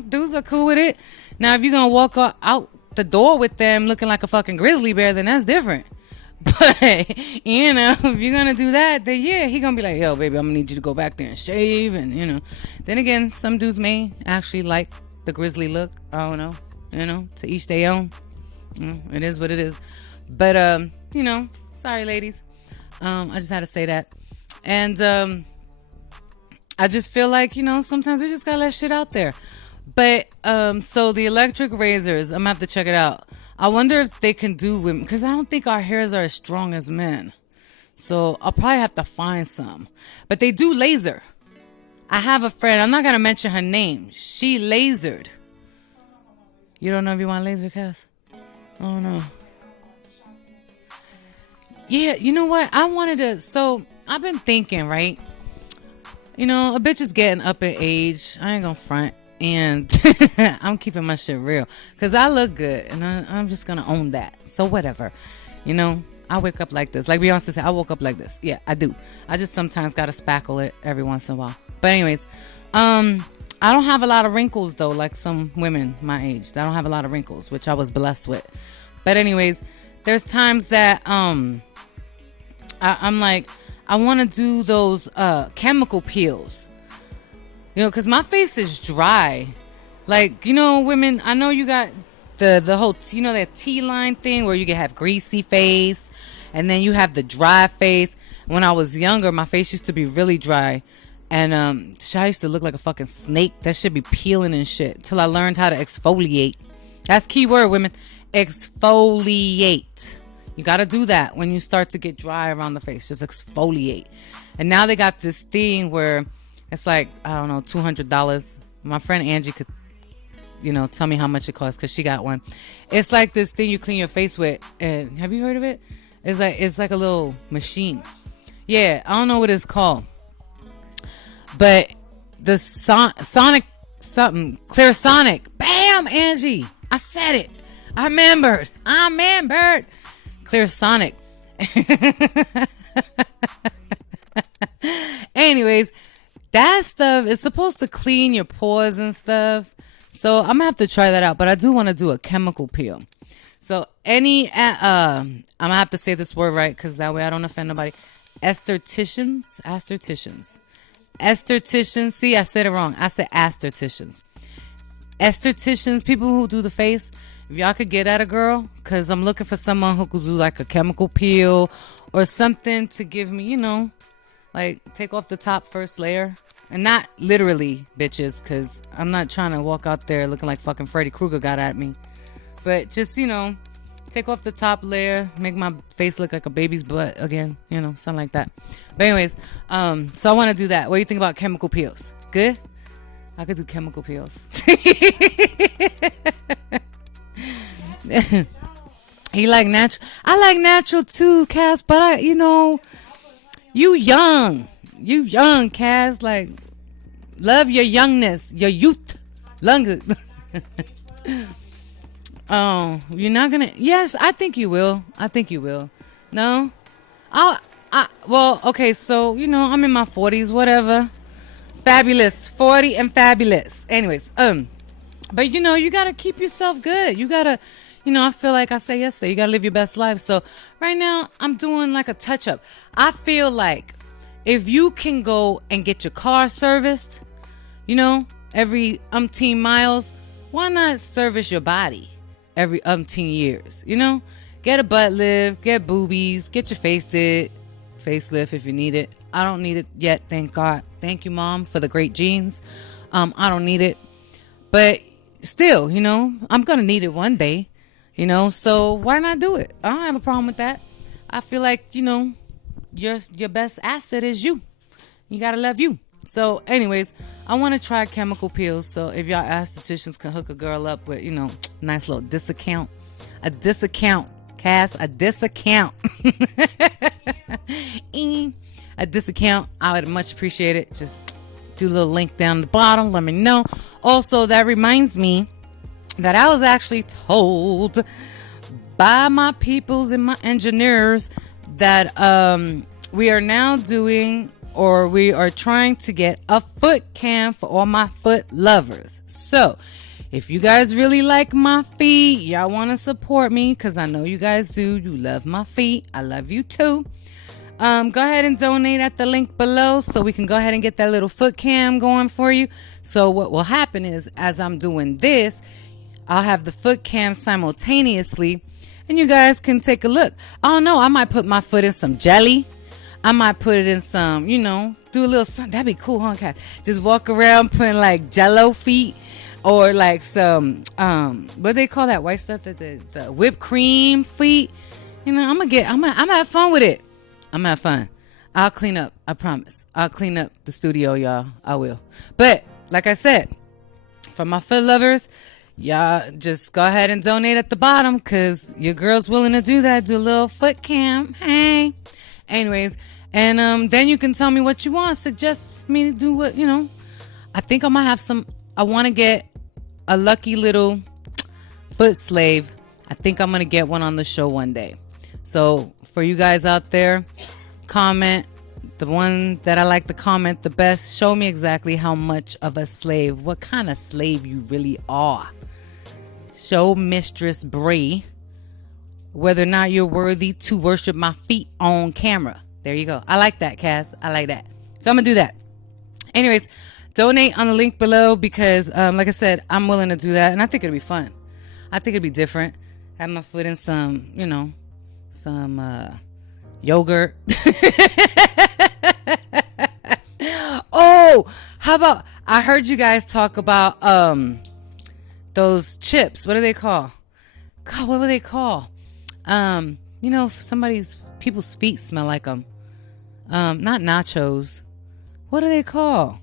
dudes are cool with it. Now, if you're gonna walk out the door with them looking like a fucking grizzly bear, then that's different. But, if you're gonna do that, then yeah, he gonna be like, "Yo, baby, I'm gonna need you to go back there and shave." And, then again, some dudes may actually like the grizzly look. I don't know. To each their own. It is what it is. But, sorry, ladies. I just had to say that. And, I just feel like, sometimes we just gotta let shit out there. But, so the electric razors, I'm gonna have to check it out. I wonder if they can do women, because I don't think our hairs are as strong as men. So I'll probably have to find some. But they do laser. I have a friend, I'm not going to mention her name. She lasered. You don't know if you want laser, Cass? Oh no. Yeah, you know what? I wanted to. So I've been thinking, right? You know, a bitch is getting up in age. I ain't gonna front. And I'm keeping my shit real. Because I look good. And I'm just gonna own that. So whatever. You know, I wake up like this. Like Beyonce said, I woke up like this. Yeah, I do. I just sometimes gotta spackle it every once in a while. But anyways, I don't have a lot of wrinkles though, like some women my age. I don't have a lot of wrinkles, which I was blessed with. But anyways, there's times that I'm like, I want to do those chemical peels. You know, because my face is dry. Like, you know, women, I know you got the whole, you know, that T-line thing where you can have greasy face and then you have the dry face. When I was younger, my face used to be really dry. And I used to look like a fucking snake. That should be peeling and shit. Till I learned how to exfoliate. That's key word, women. Exfoliate. You got to do that when you start to get dry around the face. Just exfoliate. And now they got this thing where it's like, I don't know, $200. My friend Angie could, you know, tell me how much it costs because she got one. It's like this thing you clean your face with. And have you heard of it? It's like a little machine. Yeah, I don't know what it's called. But the Sonic something, Clear Sonic. Bam, Angie. I said it. I remembered. Clear Sonic. Anyways, that stuff is supposed to clean your pores and stuff. So I'm gonna have to try that out. But I do want to do a chemical peel. So I'm gonna have to say this word right because that way I don't offend nobody. Estheticians. See, I said it wrong. I said estheticians. Estheticians, people who do the face. If y'all could get at a girl, because I'm looking for someone who could do like a chemical peel or something to give me, you know, like take off the top first layer. And not literally, bitches, because I'm not trying to walk out there looking like fucking Freddy Krueger got at me. But just, you know, take off the top layer, make my face look like a baby's butt again, you know, something like that. But anyways, so I want to do that. What do you think about chemical peels? Good? I could do chemical peels. He like natural. I like natural too, Cass, but you young, Cass. Like, love your youngness, your youth. Oh, you're not gonna? Yes, I think you will. No, well, okay. So I'm in my 40s, whatever. Fabulous, 40 and fabulous. Anyways, but you gotta keep yourself good. You gotta. I feel like I said yesterday, you gotta live your best life. So right now, I'm doing like a touch up. I feel like if you can go and get your car serviced, every umpteen miles, why not service your body every umpteen years? Get a butt lift, get boobies, get your face did, facelift if you need it. I don't need it yet, thank God. Thank you, Mom, for the great genes. I don't need it, but still, I'm gonna need it one day. So why not do it? I don't have a problem with that. I feel like, your best asset is you. You got to love you. So anyways, I want to try chemical peels. So if y'all estheticians can hook a girl up with, nice little discount, Cass, a discount, a discount, I would much appreciate it. Just do a little link down the bottom. Let me know. Also, that reminds me that I was actually told by my peoples and my engineers that we are now doing, or we are trying to get a foot cam for all my foot lovers. So if you guys really like my feet, y'all want to support me, because I know you guys do. You love my feet. I love you too. Go ahead and donate at the link below so we can go ahead and get that little foot cam going for you. So what will happen is, as I'm doing this, I'll have the foot cam simultaneously, and you guys can take a look. I don't know. I might put my foot in some jelly. I might put it in some, do a little something. That'd be cool, huh, Kat? Just walk around putting like Jello feet, or like some, what they call that white stuff, the whipped cream feet. I'm gonna have fun with it. I'm gonna have fun. I'll clean up. I promise. I'll clean up the studio, y'all. I will. But like I said, for my foot lovers, Y'all just go ahead and donate at the bottom because your girl's willing to do that. Do a little foot cam. Hey. Anyways, and then you can tell me what you want. Suggest me to do what, I think I might have I want to get a lucky little foot slave. I think I'm going to get one on the show one day. So for you guys out there, comment. The one that I like to comment the best, show me exactly how much of a slave, what kind of slave you really are. Show Mistress Bri whether or not you're worthy to worship my feet on camera. There you go. I like that, Cass. I like that. So I'm going to do that. Anyways, donate on the link below because, like I said, I'm willing to do that. And I think it'll be fun. I think it'll be different. Have my foot in some, some yogurt. Oh, how about, I heard you guys talk about those chips. What do they call? God, what would they call? People's feet smell like them. Not nachos. What do they call?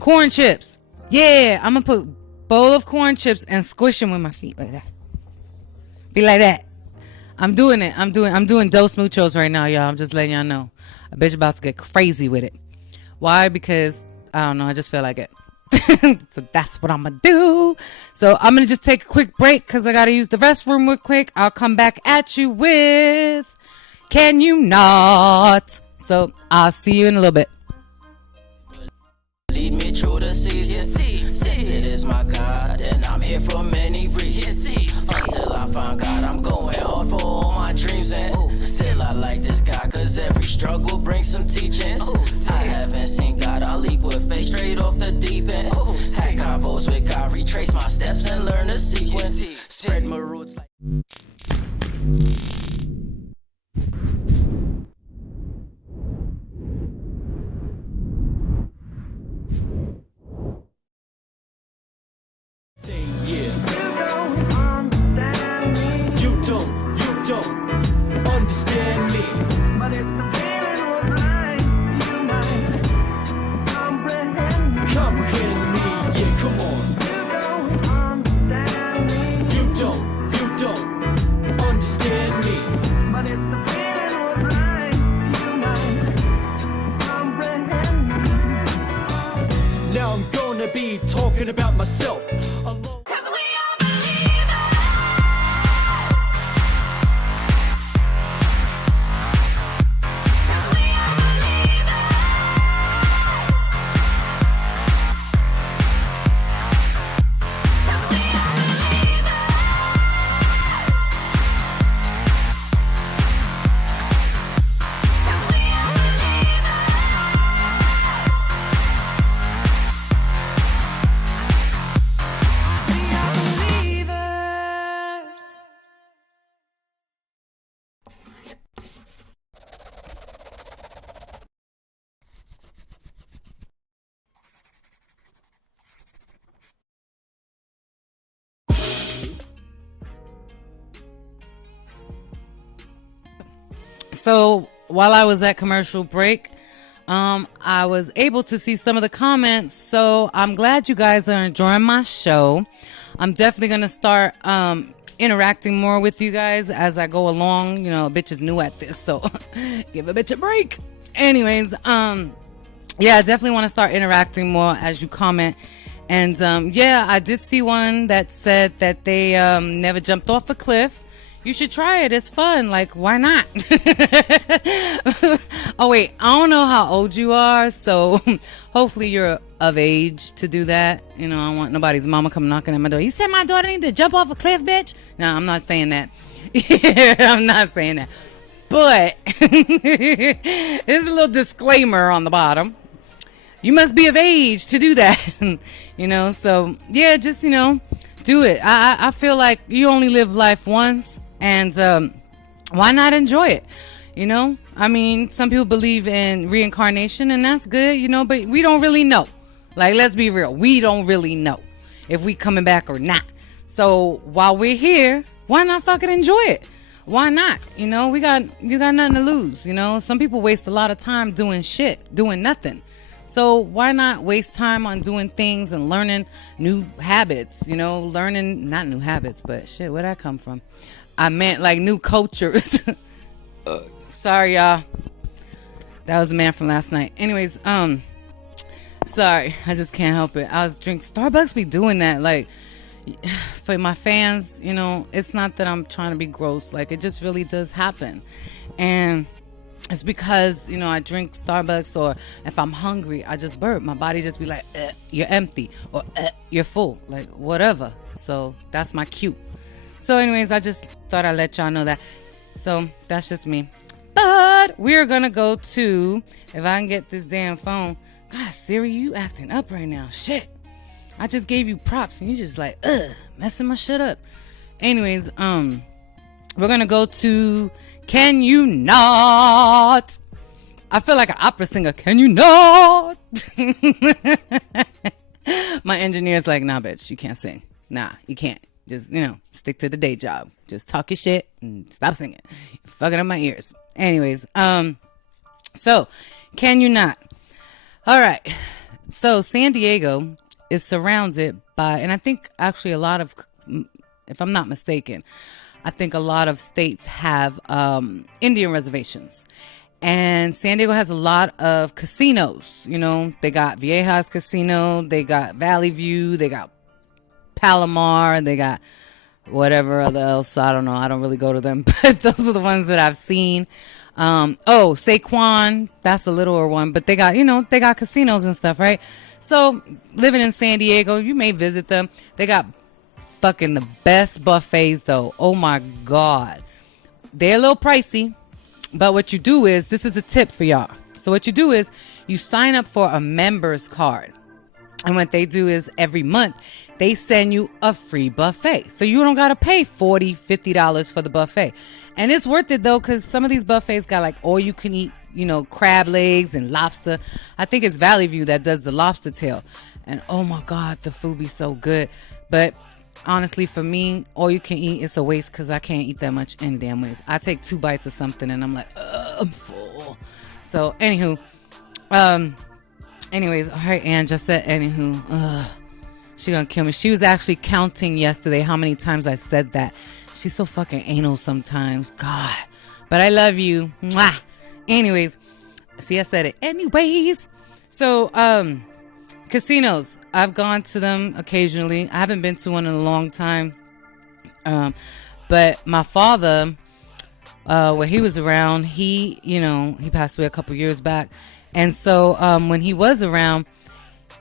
Corn chips. Yeah, I'm gonna put a bowl of corn chips and squish them with my feet like that. Be like that. I'm doing it. I'm doing Dos Muchos right now, y'all. I'm just letting y'all know. A bitch about to get crazy with it. Why? Because I don't know. I just feel like it. So that's what I'm gonna do. So I'm gonna just take a quick break because I gotta use the restroom real quick. I'll come back at you with Can You Not? So I'll see you in a little bit. Lead me through the seas, since it is my God, and I'm here for many reasons. Until I find God, I'm going hard for all my dreams, and still I like this guy, cause every struggle brings some teachings. I haven't seen God, I'll leap with faith straight off the deep end. Had combos with God, retrace my steps and learn the sequence. Spread my roots like You don't understand me. But if the feeling was right, you might comprehend me. Yeah, come on. You don't understand me. You don't understand me. But if the feeling was right, you might comprehend me. Now I'm gonna be talking about myself alone. So while I was at commercial break, I was able to see some of the comments. So I'm glad you guys are enjoying my show. I'm definitely going to start interacting more with you guys as I go along. A bitch is new at this, so give a bitch a break. Anyways, yeah, I definitely want to start interacting more as you comment. And yeah, I did see one that said that they never jumped off a cliff. You should try it. It's fun. Like, why not? Oh, wait. I don't know how old you are, so hopefully you're of age to do that. I don't want nobody's mama come knocking at my door. You said my daughter needed to jump off a cliff, bitch? No, I'm not saying that. I'm not saying that. But there's a little disclaimer on the bottom. You must be of age to do that. So, yeah, just, do it. I feel like you only live life once. And why not enjoy it? I mean, some people believe in reincarnation, and that's good, but we don't really know. Like, let's be real. We don't really know if we coming back or not. So while we're here, why not fucking enjoy it? Why not? You got nothing to lose. Some people waste a lot of time doing shit, doing nothing. So why not waste time on doing things and learning new habits, learning, not new habits, but shit, where'd that come from? I meant like new cultures. Sorry, y'all. That was the man from last night. Anyways, sorry, I just can't help it. I was drinking. Starbucks be doing that. Like, for my fans, it's not that I'm trying to be gross. Like, it just really does happen. And it's because, I drink Starbucks, or if I'm hungry, I just burp. My body just be like, you're empty, or you're full, like whatever. So that's my cue. So anyways, I just thought I'd let y'all know that. So that's just me. But we're going to go to, if I can get this damn phone. God, Siri, you acting up right now. Shit. I just gave you props and you just like, messing my shit up. Anyways, we're going to go to Can You Not? I feel like an opera singer. Can you not? My engineer's like, nah, bitch, you can't sing. Nah, you can't. Just, stick to the day job. Just talk your shit and stop singing. You're fucking up my ears. Anyways, so Can You Not? All right. So San Diego is surrounded by, and I think actually a lot of, if I'm not mistaken, I think a lot of states have Indian reservations. And San Diego has a lot of casinos. They got Viejas Casino, they got Valley View, they got Palomar, they got whatever other else. I don't know. I don't really go to them, but those are the ones that I've seen. Saquon, that's a littler one, but they got, they got casinos and stuff, right? So living in San Diego, you may visit them. They got fucking the best buffets though. Oh my God. They're a little pricey, but what you do is, this is a tip for y'all. So what you do is you sign up for a member's card. And what they do is every month they send you a free buffet. So you don't got to pay $40, $50 for the buffet. And it's worth it though, because some of these buffets got like all you can eat, crab legs and lobster. I think it's Valley View that does the lobster tail. And oh my God, the food be so good. But honestly, for me, all you can eat is a waste because I can't eat that much any damn ways. I take 2 bites of something and I'm like, I'm full. So anywho, anyways, all right, Ann just said anywho. She gonna kill me. She was actually counting yesterday how many times I said that. She's so fucking anal sometimes. God. But I love you. Mwah. Anyways. See, I said it. Anyways. So, casinos. I've gone to them occasionally. I haven't been to one in a long time. But my father, when he was around, he passed away a couple years back. And so, when he was around,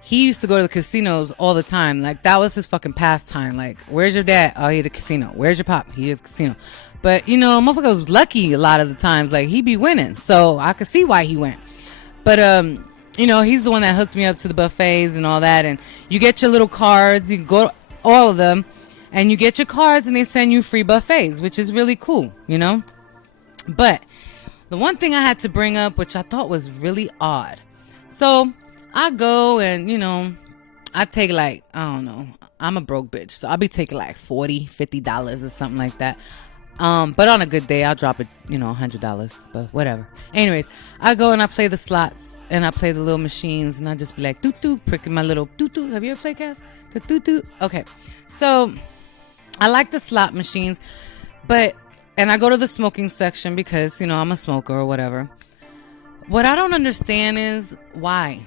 he used to go to the casinos all the time. Like, that was his fucking pastime. Like, where's your dad? Oh, he at the casino. Where's your pop? He at the casino. But, motherfucker was lucky a lot of the times. Like, he be winning. So, I could see why he went. But, he's the one that hooked me up to the buffets and all that. And you get your little cards. You can go to all of them. And you get your cards and they send you free buffets, which is really cool, But the one thing I had to bring up, which I thought was really odd. So, I go and, I take like, I don't know, I'm a broke bitch. So I'll be taking like $40, $50 or something like that. But on a good day, I'll drop it, $100, but whatever. Anyways, I go and I play the slots and I play the little machines and I just be like, doot, pricking my little doot. Have you ever played Cass? The doot. Okay. So I like the slot machines, and I go to the smoking section because, I'm a smoker or whatever. What I don't understand is why.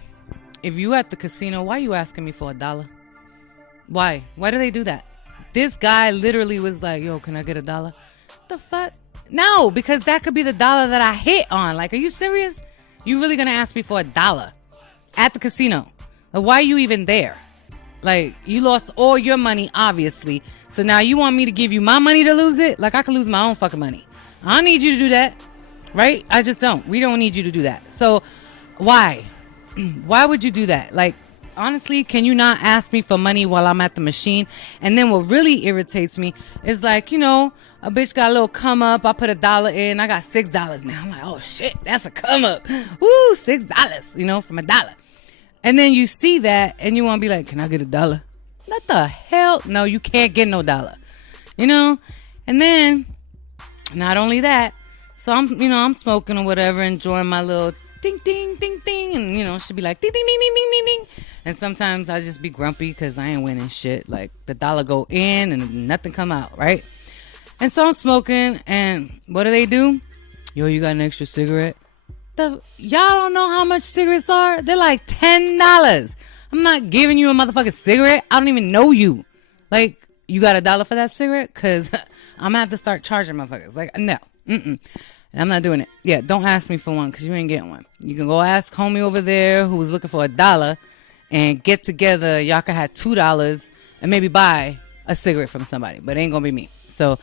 If you at the casino, why are you asking me for $1? Why? Why do they do that? This guy literally was like, yo, can I get $1? The fuck? No, because that could be the dollar that I hit on. Like, are you serious? You really gonna ask me for $1 at the casino? Like, why are you even there? Like, you lost all your money, obviously. So now you want me to give you my money to lose it? Like, I could lose my own fucking money. I don't need you to do that. Right? I just don't. We don't need you to do that. So why? Why would you do that? Like, honestly, can you not ask me for money while I'm at the machine? And then what really irritates me is like, a bitch got a little come up. I put $1 in. I got $6 now. I'm like, oh shit, that's a come up. Woo, $6, from $1. And then you see that and you want to be like, can I get $1? What the hell? No, you can't get no $1. And then not only that, so I'm smoking or whatever, enjoying my little ding, ding, ding, ding. And, you know, she'll be like, ding, ding, ding, ding, ding, ding, ding. And sometimes I just be grumpy because I ain't winning shit. Like, the dollar go in and nothing come out, right? And so I'm smoking, and what do? Yo, you got an extra cigarette? Y'all don't know how much cigarettes are? They're like $10. I'm not giving you a motherfucking cigarette. I don't even know you. Like, you got $1 for that cigarette? Because I'm going to have to start charging motherfuckers. Like, no. And I'm not doing it. Yeah, don't ask me for one because you ain't getting one. You can go ask homie over there who was looking for $1 and get together. Y'all can have $2 and maybe buy a cigarette from somebody. But it ain't going to be me. So,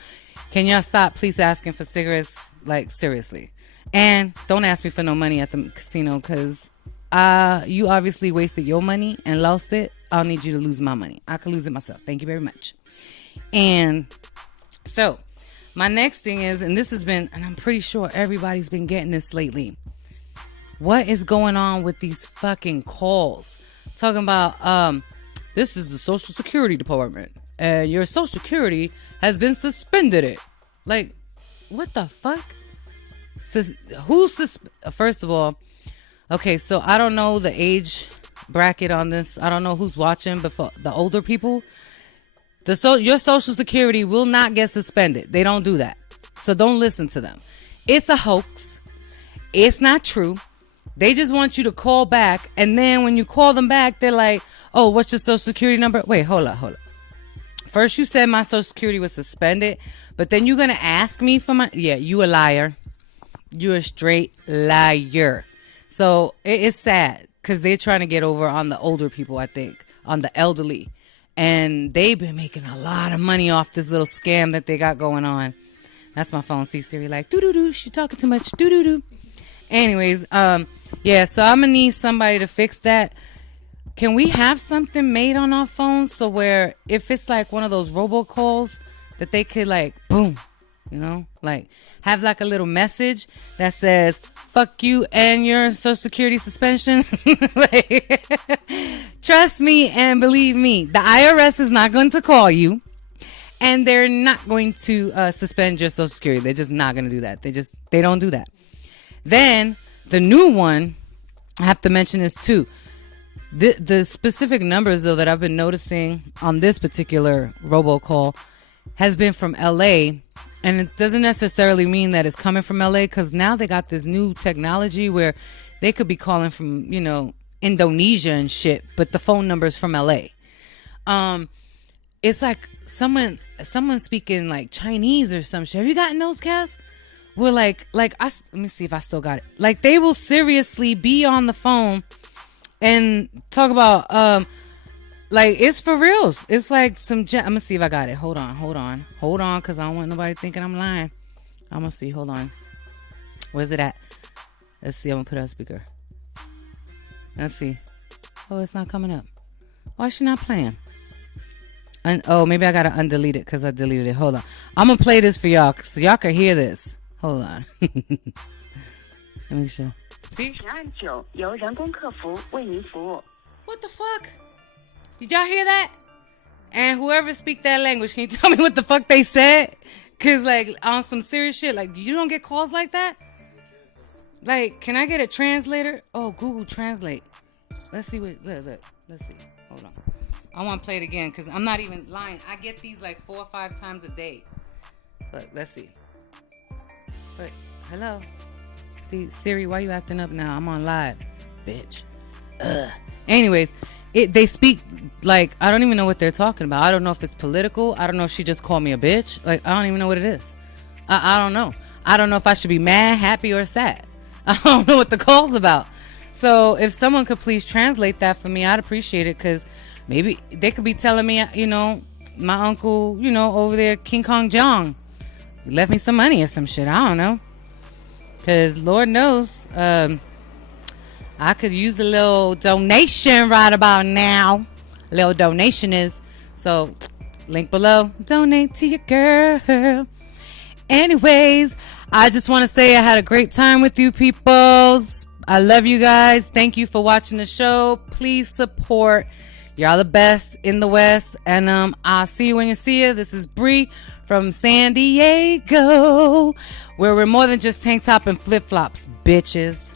can y'all stop please asking for cigarettes? Like, seriously. And don't ask me for no money at the casino because you obviously wasted your money and lost it. I'll need you to lose my money. I could lose it myself. Thank you very much. And so my next thing is, and this has been, and I'm pretty sure everybody's been getting this lately. What is going on with these fucking calls? Talking about, this is the Social Security Department and your Social Security has been suspended. Like, what the fuck? First of all, okay, so I don't know the age bracket on this. I don't know who's watching, but for the older people, your Social Security will not get suspended. They don't do that. So don't listen to them. It's a hoax. It's not true. They just want you to call back, and then when you call them back, they're like, oh, what's your Social Security number? Wait, hold up. First you said my Social Security was suspended, but then you're going to ask me for my... Yeah, you a liar. You're a straight liar. So it's sad because they're trying to get over on the older people, I think, on the elderly. And they've been making a lot of money off this little scam that they got going on. That's my phone. See Siri like, doo-doo-doo. She talking too much. Doo-doo-doo. Anyways, yeah, so I'm going to need somebody to fix that. Can we have something made on our phones so where if it's like one of those robocalls that they could like, boom, you know, like have like a little message that says, fuck you and your Social Security suspension. Like, trust me and believe me, the IRS is not going to call you and they're not going to suspend your Social Security. They're just not going to do that. They don't do that. Then the new one, I have to mention this too. The specific numbers though that I've been noticing on this particular robocall has been from LA. And it doesn't necessarily mean that it's coming from LA because now they got this new technology where they could be calling from, you know, Indonesia and shit, but the phone number is from LA. It's like someone speaking like Chinese or some shit. Have you gotten those, Cass? We're let me see if I still got it. Like they will seriously be on the phone and talk about like, it's for reals. It's like I'm going to see if I got it. Hold on. Because I don't want nobody thinking I'm lying. I'm going to see. Hold on. Where's it at? Let's see. I'm going to put it on speaker. Let's see. Oh, it's not coming up. Why is she not playing? Maybe I got to undelete it because I deleted it. Hold on. I'm going to play this for y'all so y'all can hear this. Hold on. Let me show. See? What the fuck? Did y'all hear that? And whoever speak that language, can you tell me what the fuck they said? Because, like, on some serious shit, like, you don't get calls like that? Like, can I get a translator? Oh, Google Translate. Let's see what, look. Let's see. Hold on. I want to play it again because I'm not even lying. I get these, like, 4 or 5 times a day. Look, let's see. Wait, hello? See, Siri, why you acting up now? I'm on live, bitch. Ugh. Anyways, they speak like I don't even know what they're talking about. I don't know if it's political. I don't know if she just called me a bitch. Like I don't even know what it is. I don't know. I don't know if I should be mad, happy, or sad. I don't know what the call's about. So if someone could please translate that for me, I'd appreciate it because maybe they could be telling me, you know, my uncle, you know, over there, King Kong Jong, left me some money or some shit. I don't know. Because Lord knows, I could use a little donation right about now. A little donation is. So, link below. Donate to your girl. Anyways, I just want to say I had a great time with you peoples. I love you guys. Thank you for watching the show. Please support. Y'all the best in the West. And I'll see you when you see you. This is Bri from San Diego, where we're more than just tank top and flip-flops, bitches.